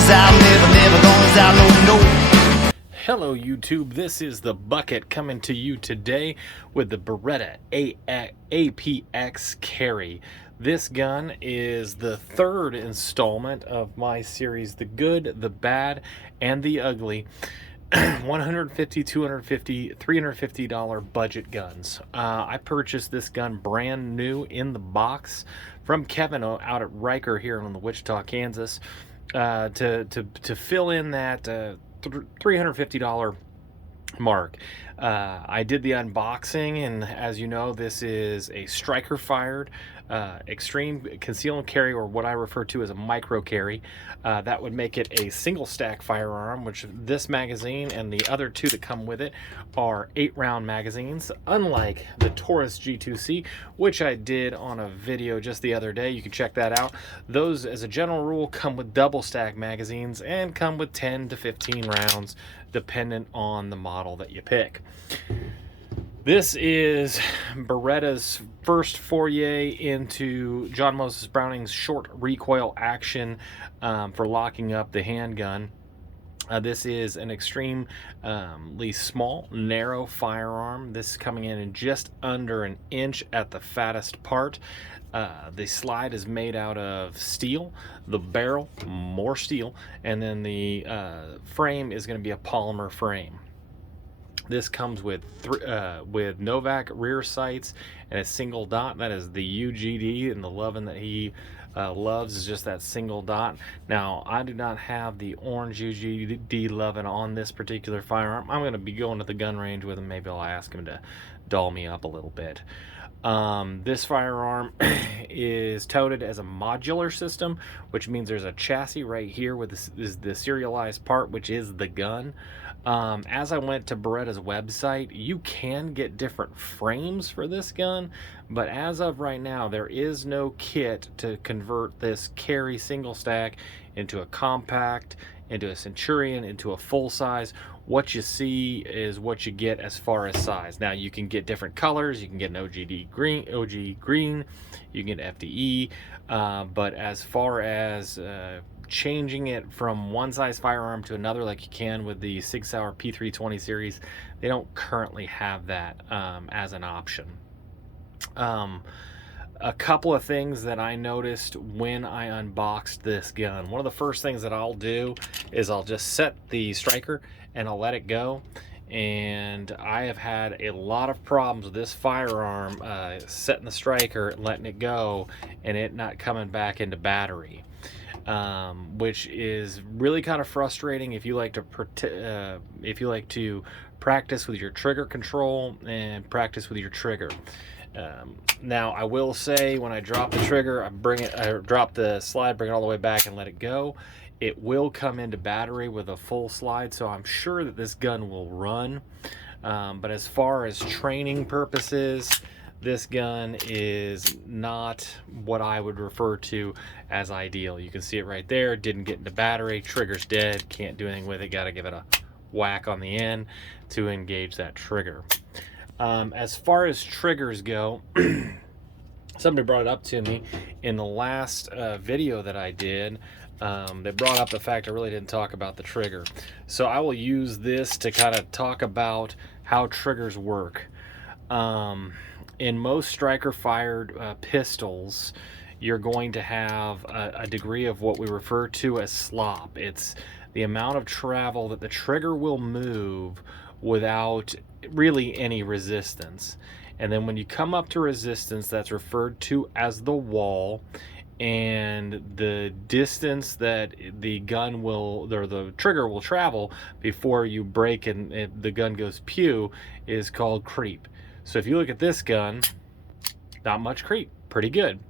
goes out, never goes out, no, no. Hello YouTube, this is the Bucket coming to you today with the Beretta APX Carry. This gun is the third installment of my series, The Good, the Bad, and the Ugly. $150, $250, $350 budget guns. I purchased this gun brand new in the box from Kevin out at Riker here in Wichita, Kansas, to fill in that $350 mark. I did the unboxing, and as you know, this is a striker fired extreme conceal and carry, or what I refer to as a micro carry. That would make it a single stack firearm, which this magazine and the other two that come with it are 8-round magazines, unlike the Taurus G2c, which I did on a video just the other day. You can check that out. Those, as a general rule, come with double stack magazines and come with 10 to 15 rounds dependent on the model that you pick. This is Beretta's first foray into John Moses Browning's short recoil action for locking up the handgun. This is an extremely small, narrow firearm. This is coming in just under an inch at the fattest part. The slide is made out of steel, the barrel more steel, and then the frame is going to be a polymer frame. This comes with Novak rear sights and a single dot. That is the UGD, and the loving that he loves is just that single dot. Now, I do not have the orange UGD loving on this particular firearm. I'm going to be going to the gun range with him. Maybe I'll ask him to doll me up a little bit. This firearm is touted as a modular system, which means there's a chassis right here with the serialized part, which is the gun. As I went to Beretta's website, you can get different frames for this gun, but as of right now, there is no kit to convert this carry single stack into a compact, into a Centurion, into a full size. What you see is what you get as far as size. Now, you can get different colors. You can get an OG green, you can get FDE, but as far as changing it from one size firearm to another like you can with the Sig Sauer P320 series, they don't currently have that as an option. A couple of things that I noticed when I unboxed this gun. One of the first things that I'll do is I'll just set the striker and I'll let it go. And I have had a lot of problems with this firearm setting the striker, letting it go, and it not coming back into battery. Which is really kind of frustrating if you like to practice with your trigger control and practice with your trigger. Now, I will say, when I drop the trigger, I drop the slide, bring it all the way back, and let it go. It will come into battery with a full slide, so I'm sure that this gun will run. But as far as training purposes, this gun is not what I would refer to as ideal. You can see it right there. Didn't get into battery. Trigger's dead. Can't do anything with it. Got to give it a whack on the end to engage that trigger. As far as triggers go, somebody brought it up to me in the last video that I did. They brought up the fact I really didn't talk about the trigger. So I will use this to kind of talk about how triggers work. In most striker fired pistols, you're going to have a degree of what we refer to as slop. It's the amount of travel that the trigger will move without really any resistance. And then when you come up to resistance, that's referred to as the wall, and the distance that the gun will, or the trigger will travel before you break and the gun goes pew, is called creep. So if you look at this gun, not much creep, pretty good.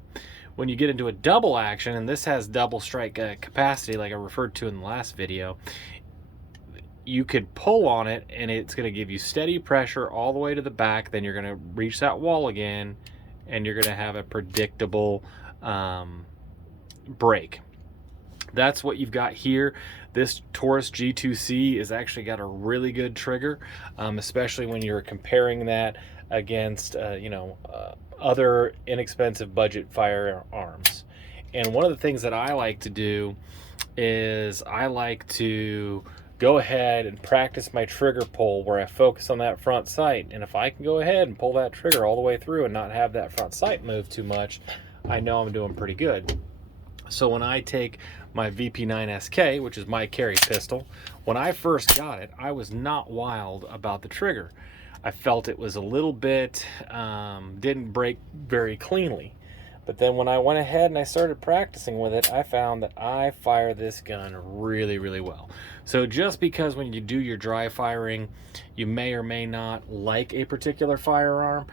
When you get into a double action, and this has double strike capacity like I referred to in the last video, you could pull on it and it's going to give you steady pressure all the way to the back. Then you're going to reach that wall again and you're going to have a predictable break. That's what you've got here. This Taurus G2c has actually got a really good trigger, especially when you're comparing that against other inexpensive budget firearms. And one of the things that I like to do is I like to go ahead and practice my trigger pull where I focus on that front sight. And if I can go ahead and pull that trigger all the way through and not have that front sight move too much, I know I'm doing pretty good. So when I take my VP9SK, which is my carry pistol, when I first got it, I was not wild about the trigger. I felt it was a little bit, didn't break very cleanly. But then when I went ahead and I started practicing with it, I found that I fire this gun really, really well. So just because when you do your dry firing, you may or may not like a particular firearm,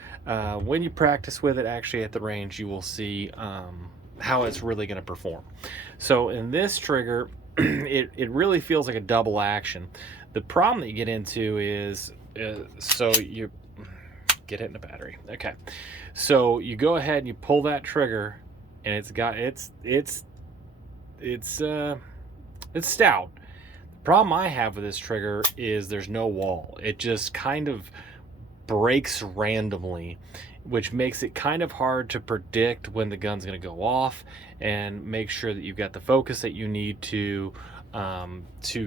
when you practice with it actually at the range, you will see how it's really going to perform. So in this trigger, it really feels like a double action. The problem that you get into is, so you get it in the battery. Okay. So you go ahead and you pull that trigger and it's stout. The problem I have with this trigger is there's no wall. It just kind of breaks randomly, which makes it kind of hard to predict when the gun's going to go off and make sure that you've got the focus that you need to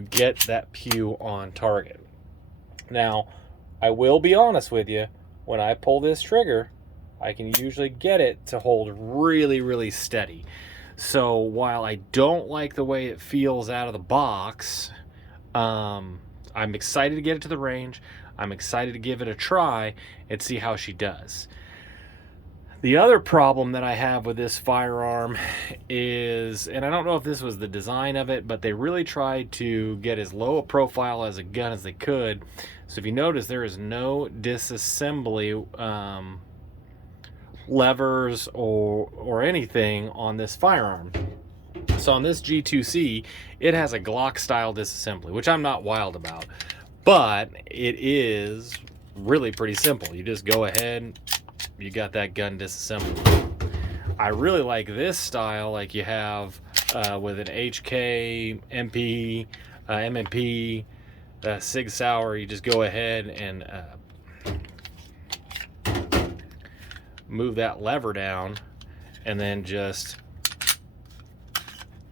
get that pew on target. Now, I will be honest with you, when I pull this trigger, I can usually get it to hold really, really steady. So while I don't like the way it feels out of the box, I'm excited to get it to the range. I'm excited to give it a try and see how she does. The other problem that I have with this firearm is, and I don't know if this was the design of it, but they really tried to get as low a profile as a gun as they could. So if you notice, there is no disassembly levers or anything on this firearm. So on this G2c, it has a Glock style disassembly, which I'm not wild about, but it is really pretty simple. You just go ahead, you got that gun disassembled. I really like this style, like you have with an HK, MP, MMP, Sig Sauer. You just go ahead and move that lever down, and then just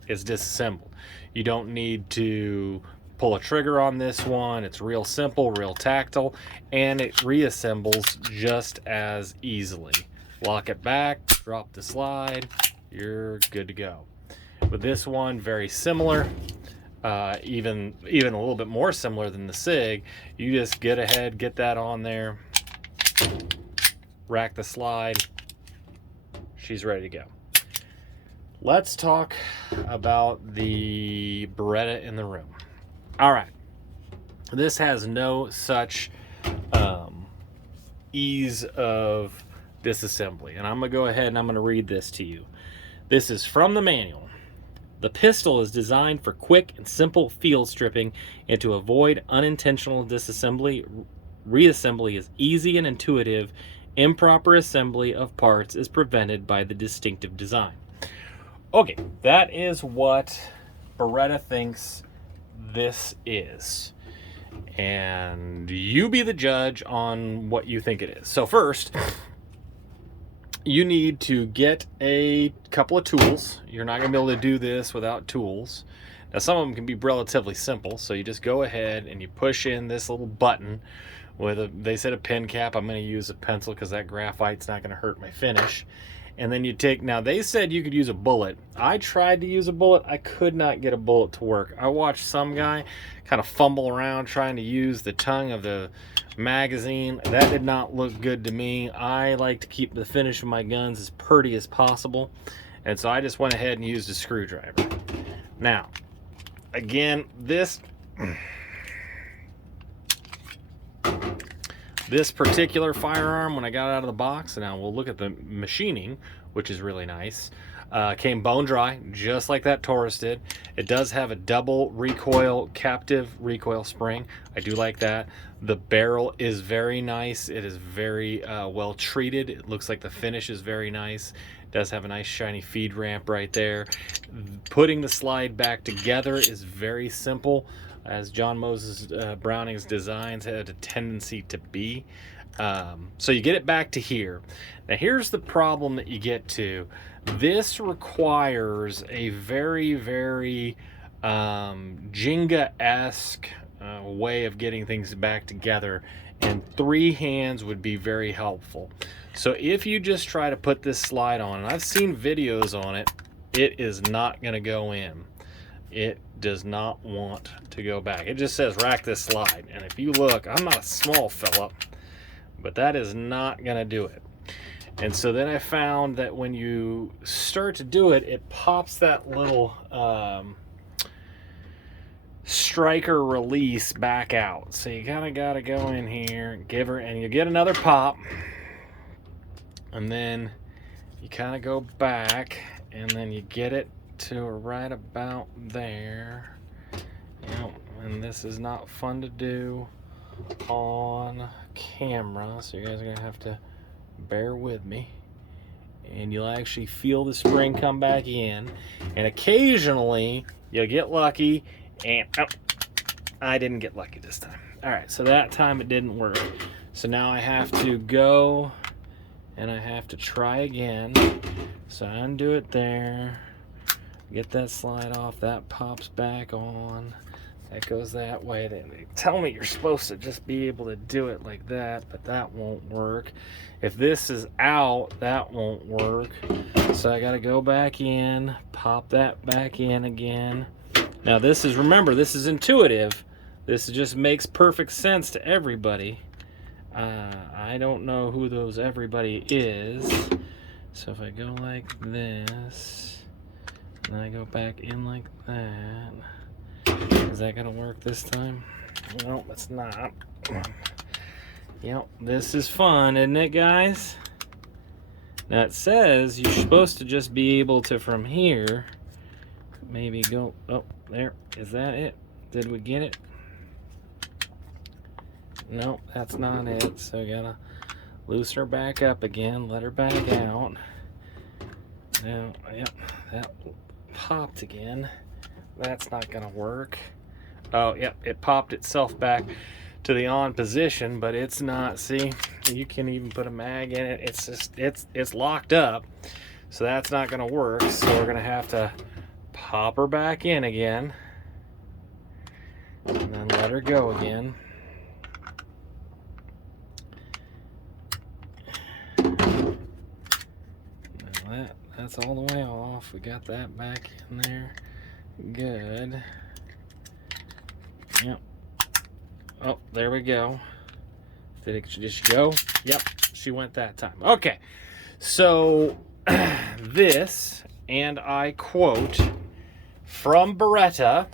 it's disassembled. You don't need to pull a trigger on this one. It's real simple, real tactile, and it reassembles just as easily. Lock it back, drop the slide, you're good to go. With this one, very similar, even a little bit more similar than the Sig. You just get ahead, get that on there, rack the slide, she's ready to go. Let's talk about the Beretta in the room. All right, this has no such ease of disassembly, and I'm gonna go ahead and I'm gonna read this to you. This is from the manual. The pistol is designed for quick and simple field stripping and to avoid unintentional disassembly. Reassembly is easy and intuitive. Improper assembly of parts is prevented by the distinctive design. Okay, that is what Beretta thinks this is, and you be the judge on what you think it is. So first, you need to get a couple of tools. You're not going to be able to do this without tools. Now, some of them can be relatively simple, so you just go ahead and you push in this little button with they said a pin cap. I'm going to use a pencil because that graphite's not going to hurt my finish. And then you take, now they said you could use a bullet. I tried to use a bullet. I could not get a bullet to work. I watched some guy kind of fumble around trying to use the tongue of the magazine. That did not look good to me. I like to keep the finish of my guns as pretty as possible. And so I just went ahead and used a screwdriver. Now, again, this particular firearm, when I got it out of the box, and now we'll look at the machining, which is really nice, came bone dry, just like that Taurus did. It does have a double recoil, captive recoil spring. I do like that. The barrel is very nice. It is very well treated. It looks like the finish is very nice. It does have a nice shiny feed ramp right there. Putting the slide back together is very simple, as John Moses Browning's designs had a tendency to be. So you get it back to here. Now here's the problem that you get to. This requires a very, very Jenga-esque way of getting things back together, and 3 hands would be very helpful. So if you just try to put this slide on, and I've seen videos on it, it is not going to go in. It does not want to go back. It just says rack this slide, and if you look, I'm not a small fella, but that is not going to do it. And so then I found that when you start to do it, it pops that little striker release back out. So you kind of got to go in here, give her, and you get another pop. And then you kind of go back, and then you get it to right about there. And this is not fun to do on camera, so you guys are going to have to bear with me. And you'll actually feel the spring come back in, and occasionally you'll get lucky, and oh, I didn't get lucky this time. All right, so that time it didn't work. So now I have to go and I have to try again. So I undo it there, get that slide off, that pops back on, that goes that way. They tell me you're supposed to just be able to do it like that, but that won't work. If this is out, that won't work. So I gotta go back in, pop that back in again. Now this is, remember, this is intuitive. This just makes perfect sense to everybody. I don't know who those everybody is. So if I go like this, and I go back in like that, is that gonna work this time? No, it's not. Yep, this is fun, isn't it, guys? Now it says you're supposed to just be able to, from here, maybe go, oh, there, is that it? Did we get it? No, that's not it. So you gotta loosen her back up again, let her back out. Now, yep, that popped again. That's not gonna work. Oh, yep, it popped itself back to the on position, but it's not. See, you can even put a mag in it. It's just, it's locked up. So that's not gonna work. So we're gonna have to pop her back in again, and then let her go again. Now that's all the way off. We got that back in there. Good. Yep. Oh, there we go. Did it just go? Yep, she went that time. Okay, so this, and I quote from Beretta,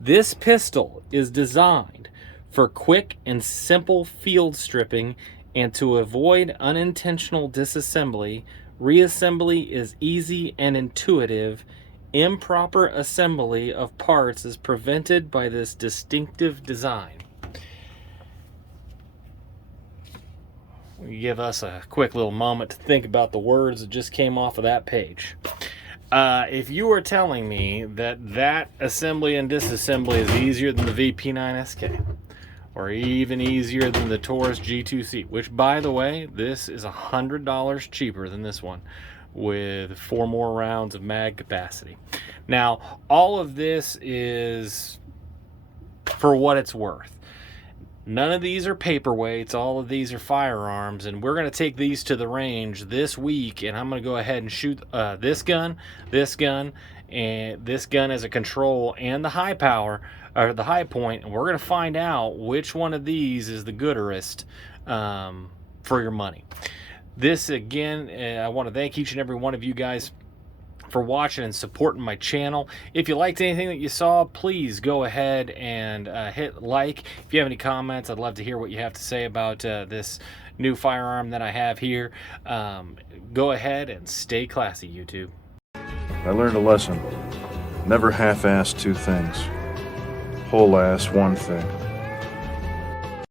"This pistol is designed for quick and simple field stripping and to avoid unintentional disassembly. Reassembly is easy and intuitive. Improper assembly of parts is prevented by this distinctive design." We give us a quick little moment to think about the words that just came off of that page. If you are telling me that that assembly and disassembly is easier than the VP9SK, or even easier than the Taurus G2c, which, by the way, this is $100 cheaper than this one, with 4 more rounds of mag capacity. Now, all of this is for what it's worth. None of these are paperweights. All of these are firearms, and we're going to take these to the range this week, and I'm going to go ahead and shoot this gun, and this gun as a control, and the high power, or the high point, and we're going to find out which one of these is the gooderest for your money. This, again, I want to thank each and every one of you guys for watching and supporting my channel. If you liked anything that you saw, please go ahead and hit like. If you have any comments, I'd love to hear what you have to say about this new firearm that I have here. Go ahead and stay classy, YouTube. I learned a lesson. Never half-ass 2 things. Whole-ass 1 thing.